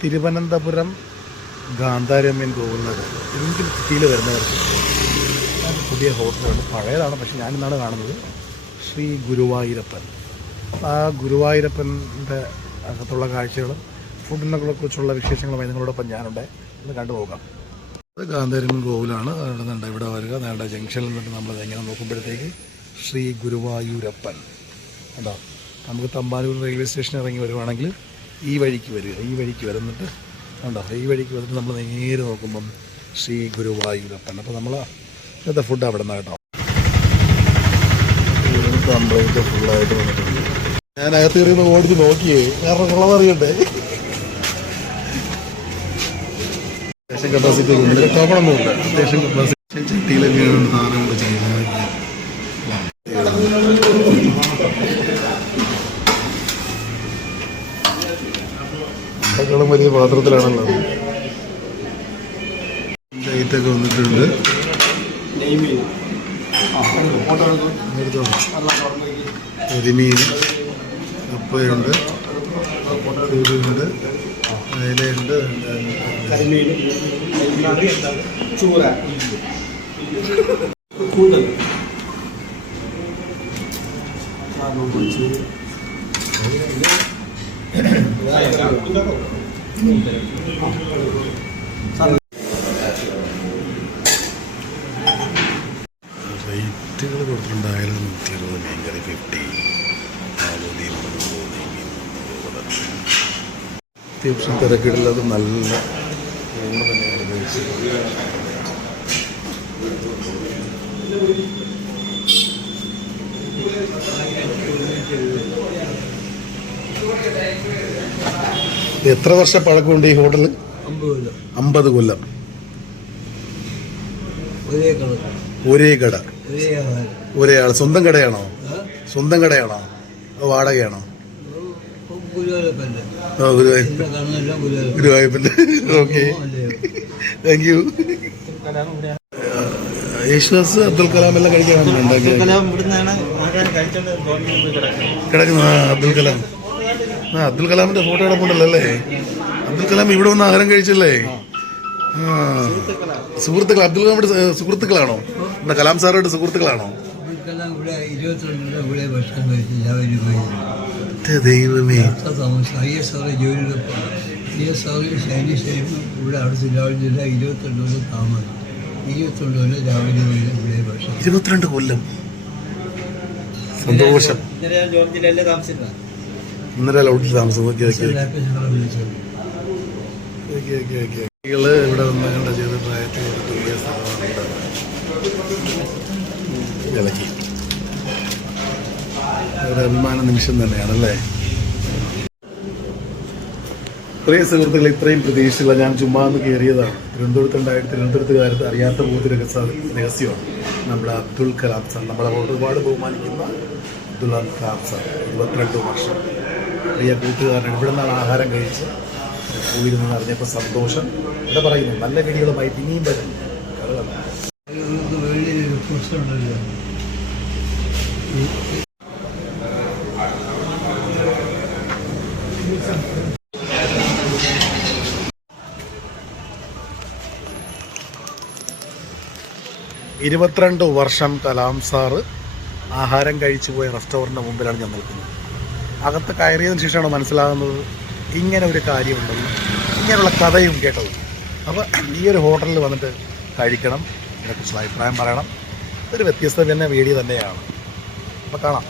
തിരുവനന്തപുരം ഗാന്ധാരമ്മൻ കോവിലിനത് എങ്കിലും സിറ്റിയിൽ വരുന്നവർക്ക് പുതിയ ഹോട്ടലാണ്, പഴയതാണ്, പക്ഷെ ഞാനിന്നാണ് കാണുന്നത്. ശ്രീ ഗുരുവായൂരപ്പൻ. ആ ഗുരുവായൂരപ്പൻ്റെ അകത്തുള്ള കാഴ്ചകളും ഫുഡിനെ കുറിച്ചുള്ള വിശേഷങ്ങളുമായി നിങ്ങളോടൊപ്പം ഞാനുണ്ട്. ഒന്ന് കണ്ടുപോകാം. അത് ഗാന്ധാരമ്മൻ കോവിലാണ്. അവിടെ നിന്നുണ്ട് ഇവിടെ വരിക. നേണ്ട ജംഗ്ഷനിൽ നിന്നിട്ട് നമ്മളത് എങ്ങനെ നോക്കുമ്പോഴത്തേക്ക് ശ്രീ ഗുരുവായൂരപ്പൻ ഉണ്ടോ. നമുക്ക് തമ്പാനൂർ റെയിൽവേ സ്റ്റേഷനിൽ ഇറങ്ങി വരുവാണെങ്കിൽ ഈ വഴിക്ക് വരിക. ഈ വഴിക്ക് വരുന്നിട്ട് ഉണ്ടോ, ഈ വഴിക്ക് വന്നിട്ട് നമ്മൾ നേരെ നോക്കുമ്പം ശ്രീ ഗുരുവായൂരപ്പൻ. അപ്പോൾ നമ്മൾ ഇന്നത്തെ ഫുഡ് അവിടെ നിന്ന് കേട്ടോ. കംപ്ലൈൻറ്റ് ഫുള്ളായിട്ട് വന്നിട്ടുണ്ട്. ഞാൻ അകത്ത് കയറി ഓടിച്ച് നോക്കിയേ, കാരണം കളവറിയണ്ടേ. അത്യാവശ്യം കപ്പാസിറ്റി ഉണ്ട്, ടോപ്പണൊന്നുമില്ല. അത്യാവശ്യം കപ്പാസിറ്റി ചട്ടിയിലൊക്കെയാണ് സാധനം കൂടെ ചെയ്യുന്നത്. ളും വലിയ പാത്രത്തിലാണല്ലോ. ലൈറ്റൊക്കെ വന്നിട്ടുണ്ട്. കരിമീൻ, കപ്പയുണ്ട്, ഉണ്ട്, അയലയുണ്ട്, റേറ്റുകൾ കൊടുത്തിട്ടുണ്ടായാലും 120, മീൻകറി 50, അത്യാവശ്യം തിരക്കിടുള്ളത് നല്ല ഊണ് തന്നെയാണ് കഴിച്ചത്. എത്ര വർഷം പഴക്കമുണ്ട് ഈ ഹോട്ടല്? 50 കൊല്ലം. ഒരേ കട, ഒരേ ആൾ. സ്വന്തം കടയാണോ? സ്വന്തം കടയാണോ? വാടകയാണോ? ഗുരുവായൂരപ്പൻ്റെ. Okay, thank you. Yesudas, Abdul Kalam എല്ലാം കഴിക്കാനാണ് കിടക്കുന്ന. അബ്ദുൽ കലാം, അബ്ദുൽ കലാമിന്റെ ഫോട്ടോ കിടപ്പുണ്ടല്ലോ അല്ലേ? അബ്ദുൽ കലാം ഇവിടെ വന്ന് ആഹാരം കഴിച്ചല്ലേ? സുഹൃത്തുക്കൾ, അബ്ദുൽ കലാമിന്റെ സുഹൃത്തുക്കളാണോ? നമ്മുടെ കലാം സാറുടെ സുഹൃത്തുക്കളാണോ? ദൈവമേ, ഇവിടെ അടുത്ത് രാവിലെ 22 കൊല്ലം താമസം. 22 കൊല്ലം രാവിലെ ഇവിടെ ഭക്ഷണം. 22 കൊല്ലം. സന്തോഷം. ഇന്നലെ ലോട്ടിൽ താമസം. ഇവിടെ വന്ന് കണ്ട ചെയ്ത പ്രായത്തിൽ തുല്യ സ്ഥലമാണ് വിലക്കി. ഒരു അഭിമാന നിമിഷം തന്നെയാണല്ലേ. പ്രിയ സുഹൃത്തുക്കളെ, ഇത്രയും പ്രതീക്ഷിച്ചില്ല. ഞാൻ ചുമ്മാ ഒന്ന് കയറിയതാണ്. തിരുവനന്തപുരത്തുകാരത്ത് അറിയാത്ത പോലത്തെ രഹസ്യമാണ് നമ്മുടെ അബ്ദുൽ കലാം സാർ. നമ്മളെ ഒരുപാട് ബഹുമാനിക്കുന്ന അബ്ദുൽ കലാം സാർ 22 വർഷം പ്രിയ കൂട്ടുകാരനാണ്. ഇവിടെ നിന്നാണ് ആഹാരം കഴിച്ച് പോയിരുന്നെന്ന് അറിഞ്ഞപ്പോൾ സന്തോഷം. ഇവിടെ പറയുന്നു നല്ല കടികളുമായി പിന്നെയും വരും. ഇരുപത്തിരണ്ട് വർഷം കലാം സാറ് ആഹാരം കഴിച്ചു പോയ റെസ്റ്റോറൻറ്റിന് മുമ്പിലാണ് ഞാൻ നിൽക്കുന്നത്. അകത്ത് കയറിയതിന് ശേഷമാണ് മനസ്സിലാകുന്നത് ഇങ്ങനെ ഒരു കാര്യമുണ്ടെന്ന്, ഇങ്ങനെയുള്ള കഥയും കേട്ടത്. അപ്പോൾ ഈ ഒരു ഹോട്ടലിൽ വന്നിട്ട് കഴിക്കണം, ഇതിനെക്കുറിച്ചുള്ള അഭിപ്രായം പറയണം. ഒരു വ്യത്യസ്ത തന്നെ വീഡിയോ തന്നെയാണ്. അപ്പോൾ കാണാം.